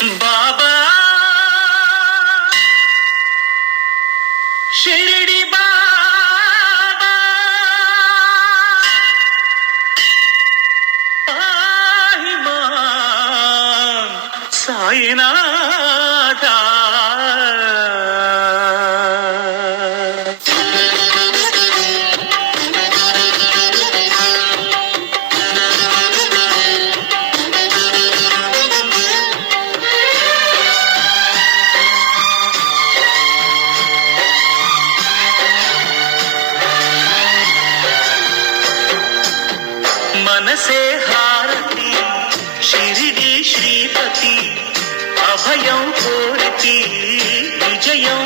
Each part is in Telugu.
বাবা সেই मन से हारती शिरडी श्रीपति अभयं पूरति विजयं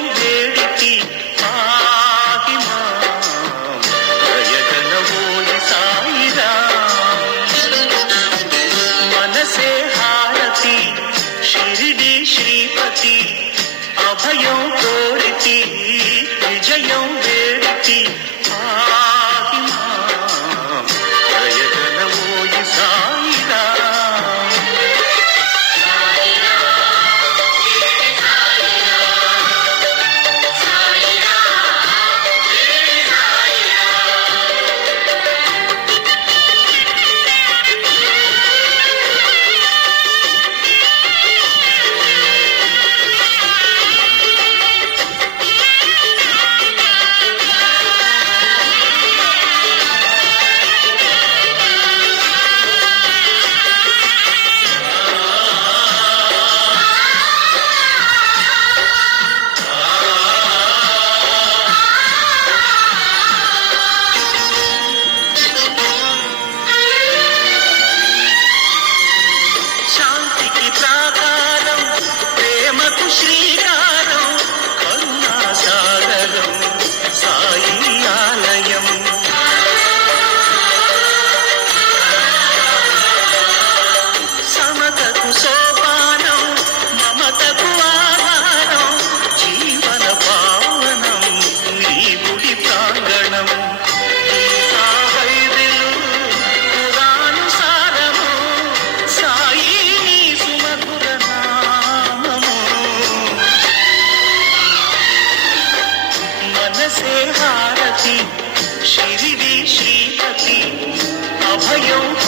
Are you.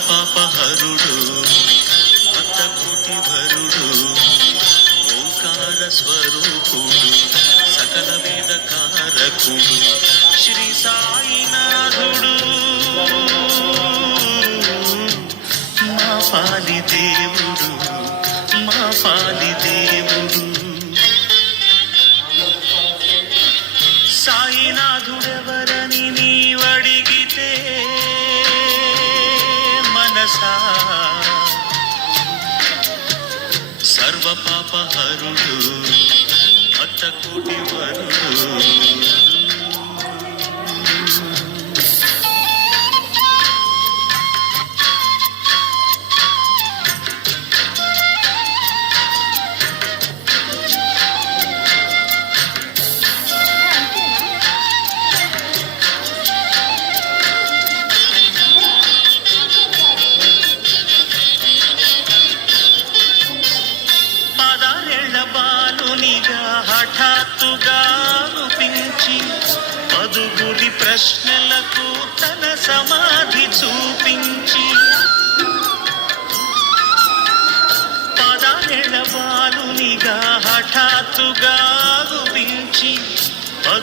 సర్వ పాపహరుడు భక్తకోటి వరుడు ఓంకార స్వరూపుడు సకల వేద కారకుడు శ్రీ సాయినాథుడు. మా పాలి దేవుడు మా పాలి దేవుడు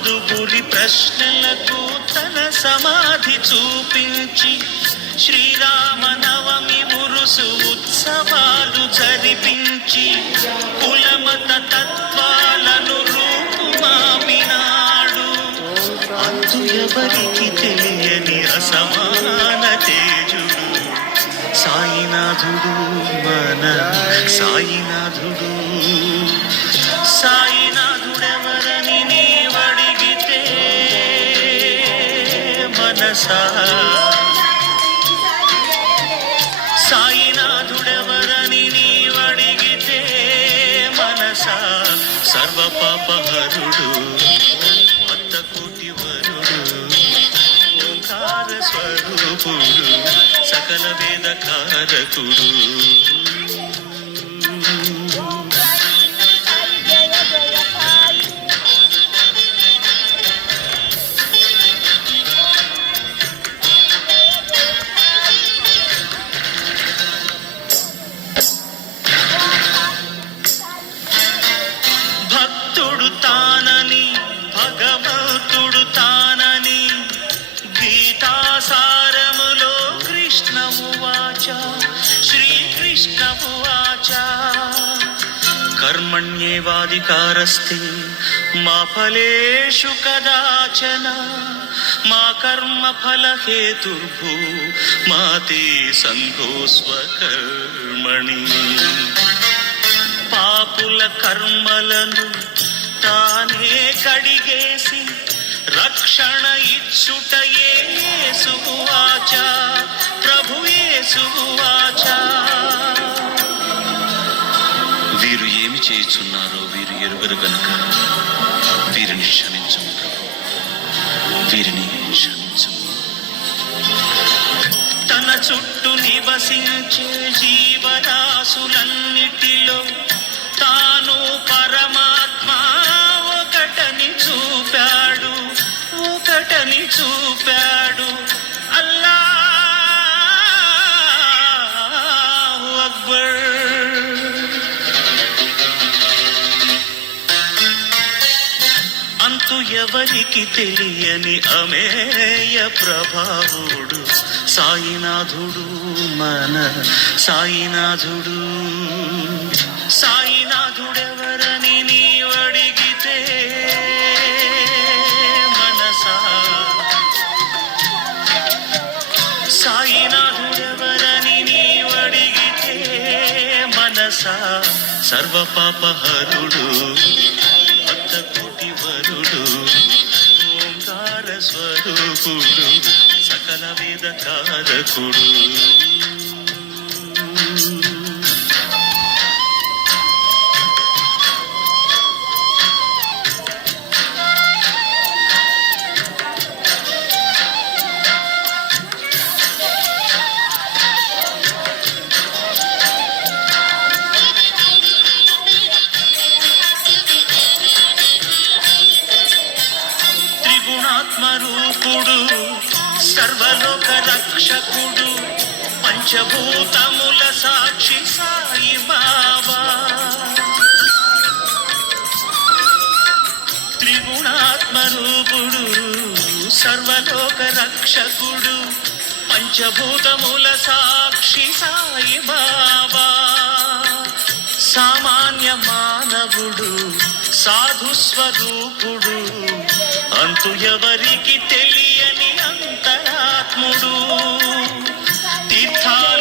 పదుగురి ప్రశ్నలకు తన సమాధి చూపించి శ్రీరామనవమి మురుసు ఉత్సవాలు జరిపించి కులమత తత్వాలను రూపుమాపినాడు. అందు ఎవరికి తెలియని అసమాన తేజుడు సాయినాథుడు మన సకల వేద కారకుడు కర్మణ్యేవాధికారస్తే మా ఫలేషు కదాచన మా కర్మ ఫల హేతుర్భూ మాతే సంగోస్వకర్మణి పాపుల కర్మలను తానే కడిగేసి రక్షణ ఇచ్చుటయే సువాచ ప్రభుయే సువాచ వీరు ఏమి చేయుచున్నారో వీరు ఎరుగరు కనుక వీరిని క్షమించము ప్రభు. వీరిని క్షమించము. తన చుట్టూ నివసించే జీవరాశులన్నిటిలో తాను పరమాత్మ ఒకటని చూపాడు. ఒకటని చూపాడు ఎవరికి తెలియని అమేయ ప్రభావుడు సాయినాథుడు మన సాయినాథుడు. సాయినాథుడెవరని నీవడిగితే మనసా? సాయినాథుడెవరని నీవడిగితే మనసా? సర్వ పాపహరుడు స్వరూపుడు సకల వేద కారకుడు ఆత్మరూపుడు సర్వలోక రక్షకుడు పంచభూతముల సాక్షి సాయి బాబా. త్రిగుణాత్మరూపుడు సర్వలోక రక్షకుడు పంచభూతముల సాక్షి సాయి బాబా. సామాన్య మానవుడు సాధు స్వరూపుడు అంతు ఎవరికి తెలియని అంతరాత్ముడు. తీర్థాలు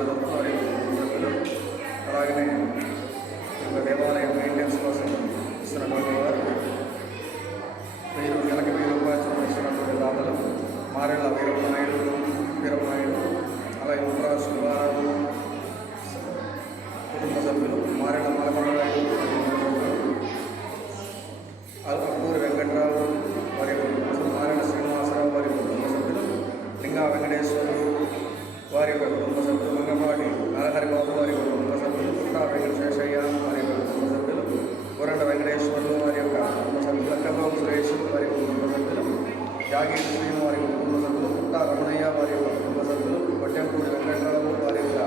రామవర్తి శివదత్త వారి కుటుంబ సభ్యులు అలాగనే మెయింటెనెన్స్ కోసం ఇస్తున్నటువంటి వారు వెయ్యి నెలకి వెయ్యి రూపాయలు ఇస్తున్నటువంటి దాతలు మారెళ్ళ వీరనాయుడు అలాగే ఉత్తర కుటుంబ సభ్యులు మారెళ్ళ మలకొండ నాయుడు జాగీర్ శ్రీను వారి యొక్క కుటుంబ సభ్యులు పుట్టా రమణయ్య వారి యొక్క కుటుంబ సభ్యులు కొట్టెంపూడి వెంకట్రావు వారి యొక్క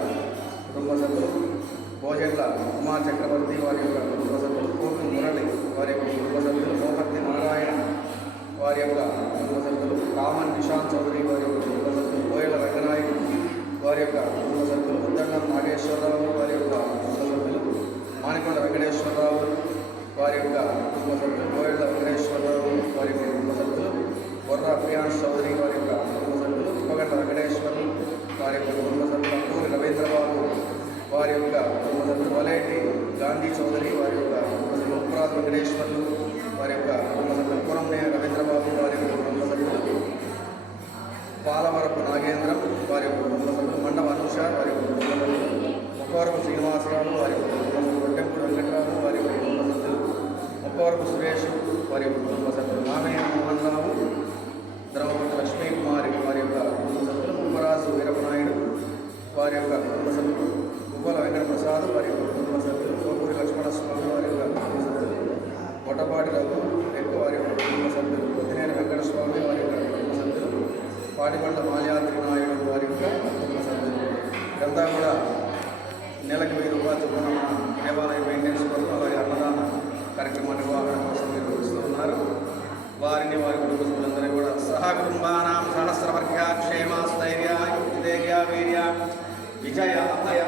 కుటుంబ సభ్యులు భోజట్ల ఉమా చక్రవర్తి వారి యొక్క కుటుంబ సభ్యులు కోటు మురళి వారి యొక్క కుటుంబ సభ్యులు మోహర్తి నారాయణ వారి యొక్క కుటుంబ సభ్యులు కామన్ నిషాంత్ చౌదరి వారి యొక్క కుటుంబ సభ్యులు బోయల రంగనాయుడు వారి యొక్క కుటుంబ సభ్యులు ఉద్దండం నాగేశ్వరరావు వారి యొక్క కుటుంబ సభ్యులు మానికొండ వెంకటేశ్వరరావు వారి యొక్క కుటుంబ సభ్యులు బోయల వెంకటేశ్వర బొర్రా ప్రియాంశ్ చౌదరి వారి యొక్క కుటుంబ సభ్యులు ఉపగంట వెంకటేశ్వర్లు వారి యొక్క కుటుంబ సభ్యులు అప్పూరి రవీంద్రబాబు వారి యొక్క కుటుంబ సభ్యులు వలేటి గాంధీ చౌదరి వారి యొక్క కుటుంబ సభ్యులు ఉప్పరాజు వెంకటేశ్వర్లు వారి యొక్క కుటుంబ సభ్యులు పురంనే రవీంద్రబాబు వారి యొక్క కుటుంబ సభ్యులు పాలవరపు నాగేంద్రం వారి యొక్క కుటుంబ సభ్యులు మండవ అనుష వారి యొక్క కుటుంబ సభ్యులు ముఖవరపు శ్రీనివాసరావు నెలకు వెయ్యి రూపాయలు చొప్పున దేవాలయ మెయింటెనెన్స్ కోసం అలాగే అన్నదాన కార్యక్రమ నిర్వహణ కోసం నిర్వహిస్తూ ఉన్నారు. వారిని వారి కుటుంబ సభ్యులందరినీ కూడా సహకుటుంబానాం సహస్రవర్గ క్షేమ స్థైర్య వీర్య విజయ అభయ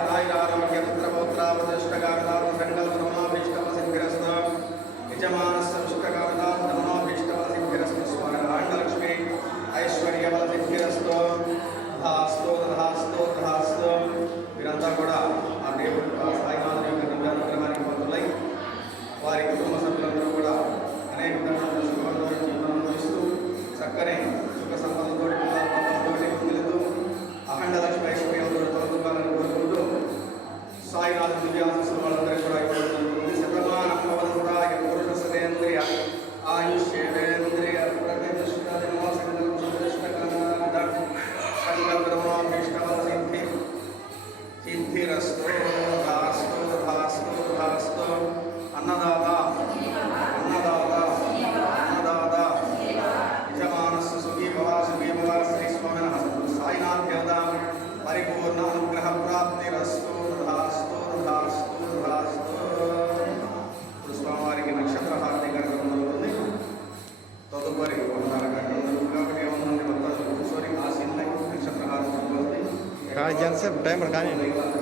एग्ज़ाम से टाइम रखा नहीं।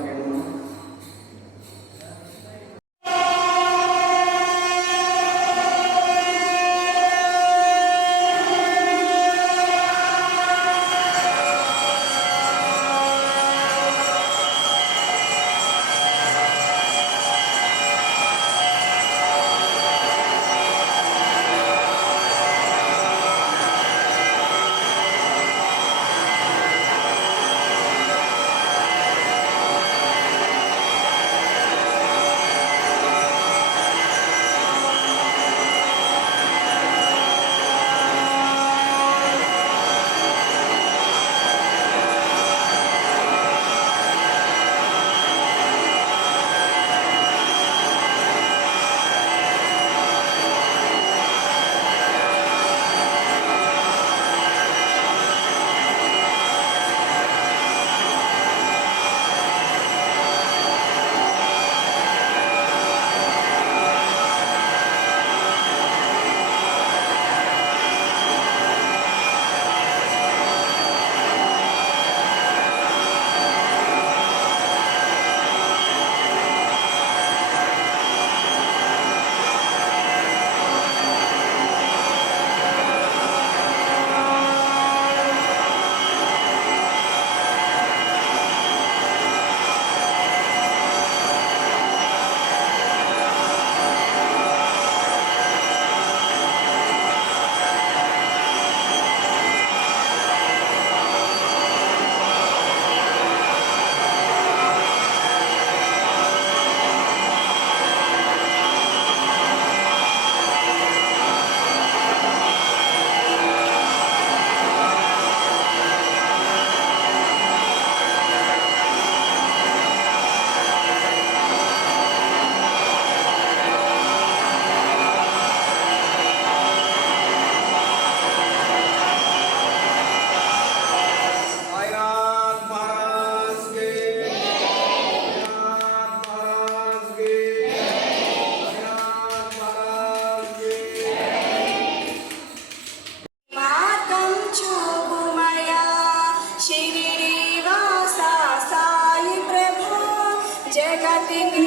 being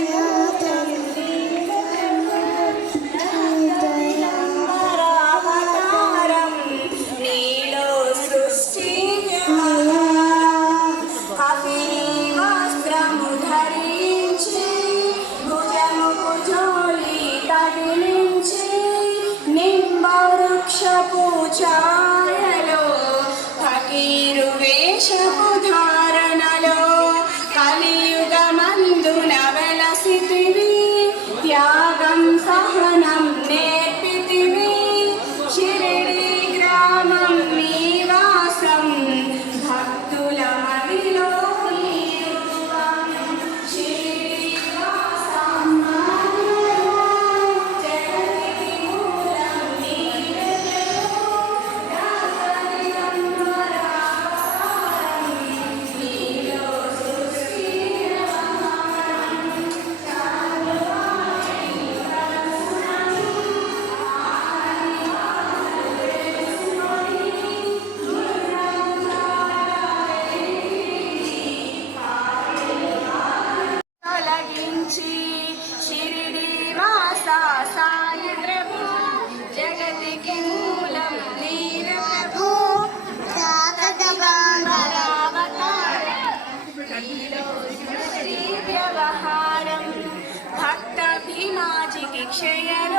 Cheyenne.